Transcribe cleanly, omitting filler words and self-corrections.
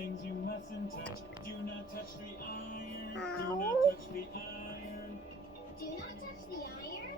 things you mustn't touch. Do not touch the iron. Do Ow. not touch the iron. Do not touch the iron.